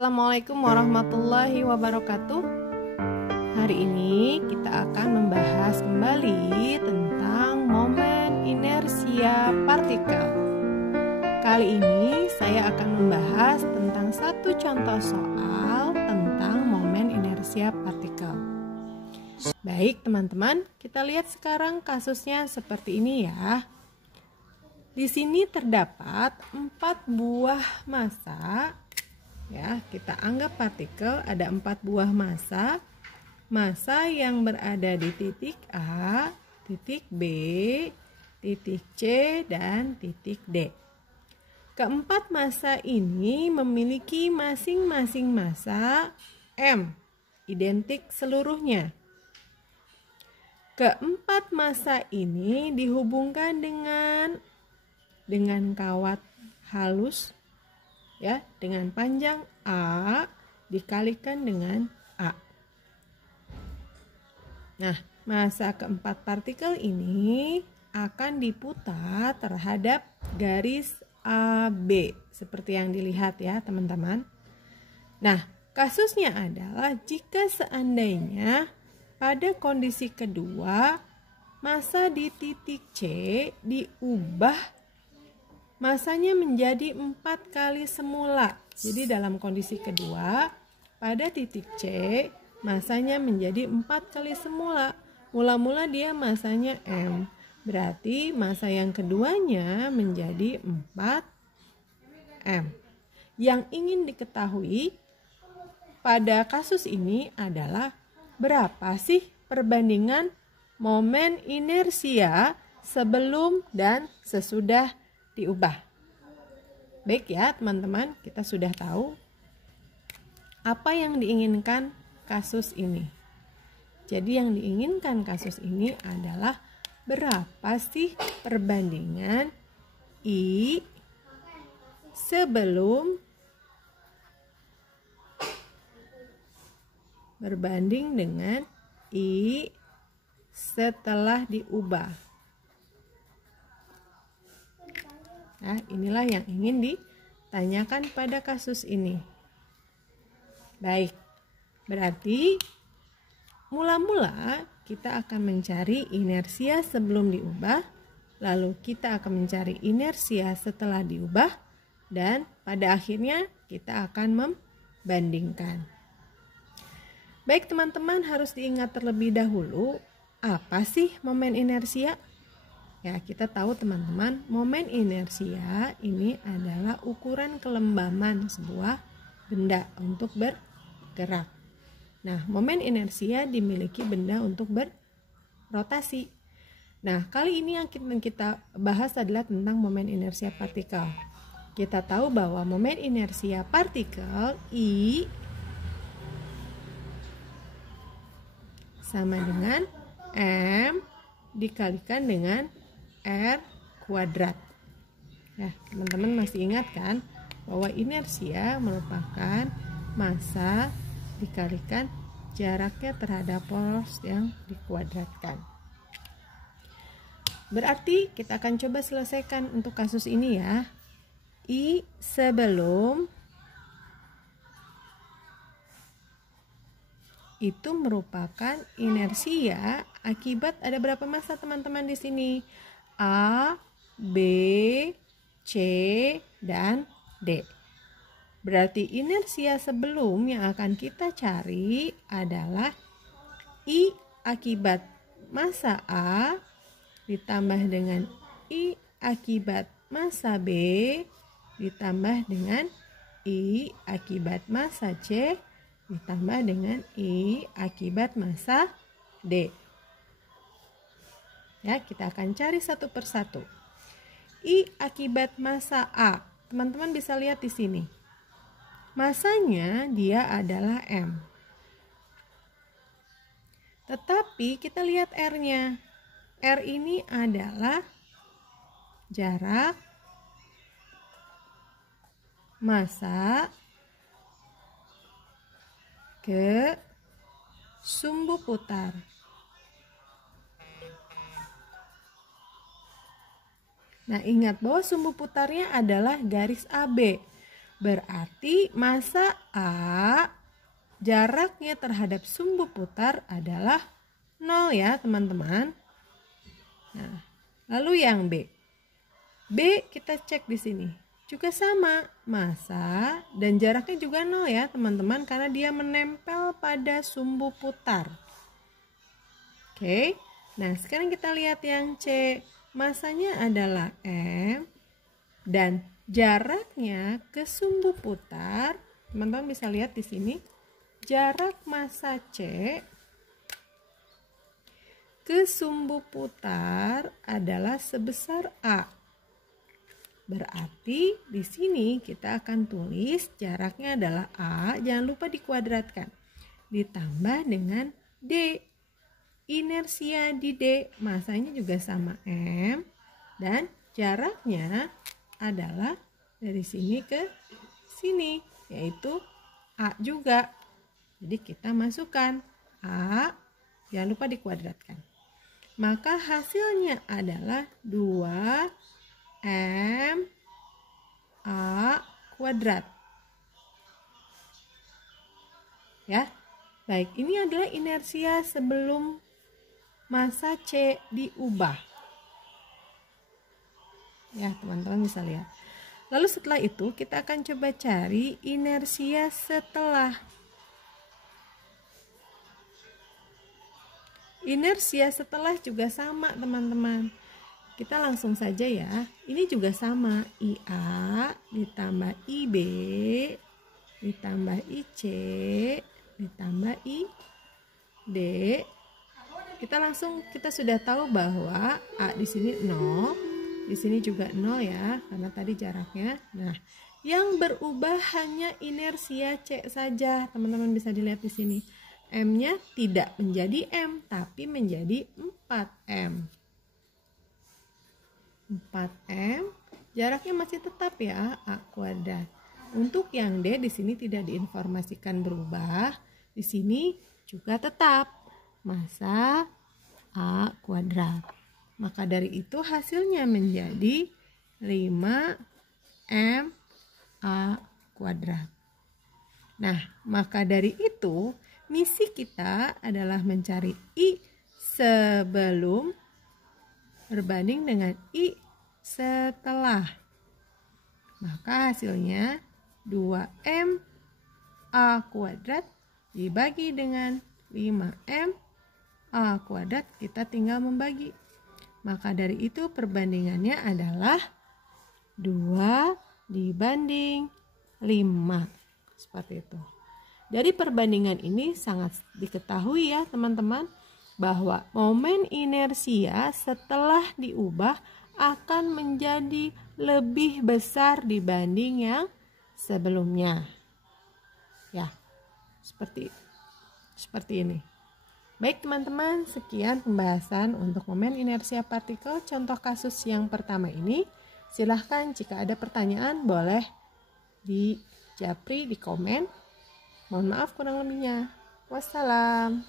Assalamualaikum warahmatullahi wabarakatuh. Hari ini kita akan membahas kembali tentang momen inersia partikel. Kali ini saya akan membahas tentang satu contoh soal tentang momen inersia partikel. Baik teman-teman, kita lihat sekarang kasusnya seperti ini ya. Di sini terdapat 4 buah massa. Ya, kita anggap partikel ada 4 buah massa. Massa yang berada di titik A, titik B, titik C, dan titik D. Keempat massa ini memiliki masing-masing massa M, identik seluruhnya. Keempat massa ini dihubungkan dengan kawat halus, ya, dengan panjang A dikalikan dengan A. Nah, massa keempat partikel ini akan diputar terhadap garis AB seperti yang dilihat ya teman-teman. Nah, kasusnya adalah jika seandainya pada kondisi kedua massa di titik C diubah massanya menjadi 4 kali semula. Jadi dalam kondisi kedua, pada titik C, massanya menjadi 4 kali semula. Mula-mula dia massanya M. Berarti massa yang keduanya menjadi 4M. Yang ingin diketahui pada kasus ini adalah berapa sih perbandingan momen inersia sebelum dan sesudah diubah. Baik ya teman-teman, kita sudah tahu apa yang diinginkan kasus ini. Jadi yang diinginkan kasus ini adalah berapa sih perbandingan I sebelum berbanding dengan I setelah diubah. Nah, inilah yang ingin ditanyakan pada kasus ini. Baik, berarti mula-mula kita akan mencari inersia sebelum diubah, lalu kita akan mencari inersia setelah diubah, dan pada akhirnya kita akan membandingkan. Baik teman-teman, harus diingat terlebih dahulu, apa sih momen inersia? Ya, kita tahu teman-teman, momen inersia ini adalah ukuran kelembaman sebuah benda untuk bergerak. Nah, momen inersia dimiliki benda untuk berrotasi. Nah, kali ini yang kita bahas adalah tentang momen inersia partikel. Kita tahu bahwa momen inersia partikel I sama dengan M dikalikan dengan R kuadrat. Ya, teman-teman masih ingat kan bahwa inersia merupakan massa dikalikan jaraknya terhadap poros yang dikuadratkan. Berarti kita akan coba selesaikan untuk kasus ini ya. I sebelum itu merupakan inersia akibat ada berapa massa teman-teman di sini? A, B, C, dan D. Berarti inersia sebelum yang akan kita cari adalah I akibat massa A ditambah dengan I akibat massa B ditambah dengan I akibat massa C ditambah dengan I akibat massa D. Ya, kita akan cari satu persatu. I akibat massa A. Teman-teman bisa lihat di sini. Massanya dia adalah M. Tetapi kita lihat R-nya. R ini adalah jarak massa ke sumbu putar. Nah, ingat bahwa sumbu putarnya adalah garis AB. Berarti massa A jaraknya terhadap sumbu putar adalah 0 ya teman-teman. Nah, lalu yang B. B kita cek di sini. Juga sama, massa dan jaraknya juga 0 ya teman-teman karena dia menempel pada sumbu putar. Oke. Nah, sekarang kita lihat yang C. Massanya adalah M dan jaraknya ke sumbu putar, teman-teman bisa lihat di sini, jarak massa C ke sumbu putar adalah sebesar A. Berarti di sini kita akan tulis jaraknya adalah A, jangan lupa dikuadratkan, ditambah dengan D. Inersia di D, massanya juga sama M, dan jaraknya adalah dari sini ke sini, yaitu A juga. Jadi kita masukkan A, jangan lupa dikuadratkan. Maka hasilnya adalah 2M A kuadrat. Ya, baik, ini adalah inersia sebelum massa C diubah. Ya, teman-teman bisa lihat. Lalu setelah itu kita akan coba cari inersia setelah. Inersia setelah juga sama teman-teman. Kita langsung saja ya. Ini juga sama, IA ditambah IB ditambah IC ditambah ID. Kita sudah tahu bahwa A di sini 0. Di sini juga 0 ya, karena tadi jaraknya. Nah, yang berubah hanya inersia C saja. Teman-teman bisa dilihat di sini. M-nya tidak menjadi M, tapi menjadi 4M. 4M, jaraknya masih tetap ya, A kuadrat. Untuk yang D di sini tidak diinformasikan berubah. Di sini juga tetap massa A kuadrat. Maka dari itu hasilnya menjadi 5M A kuadrat. Nah, maka dari itu misi kita adalah mencari I sebelum berbanding dengan I setelah. Maka hasilnya 2M A kuadrat dibagi dengan 5M A kuadrat, kita tinggal membagi. Maka dari itu perbandingannya adalah 2 dibanding 5. Seperti itu. Dari perbandingan ini sangat diketahui ya teman-teman, bahwa momen inersia setelah diubah akan menjadi lebih besar dibanding yang sebelumnya. Ya, seperti ini. Baik teman-teman, sekian pembahasan untuk momen inersia partikel contoh kasus yang pertama ini. Silahkan jika ada pertanyaan boleh di japri di komen. Mohon maaf kurang lebihnya. Wassalam.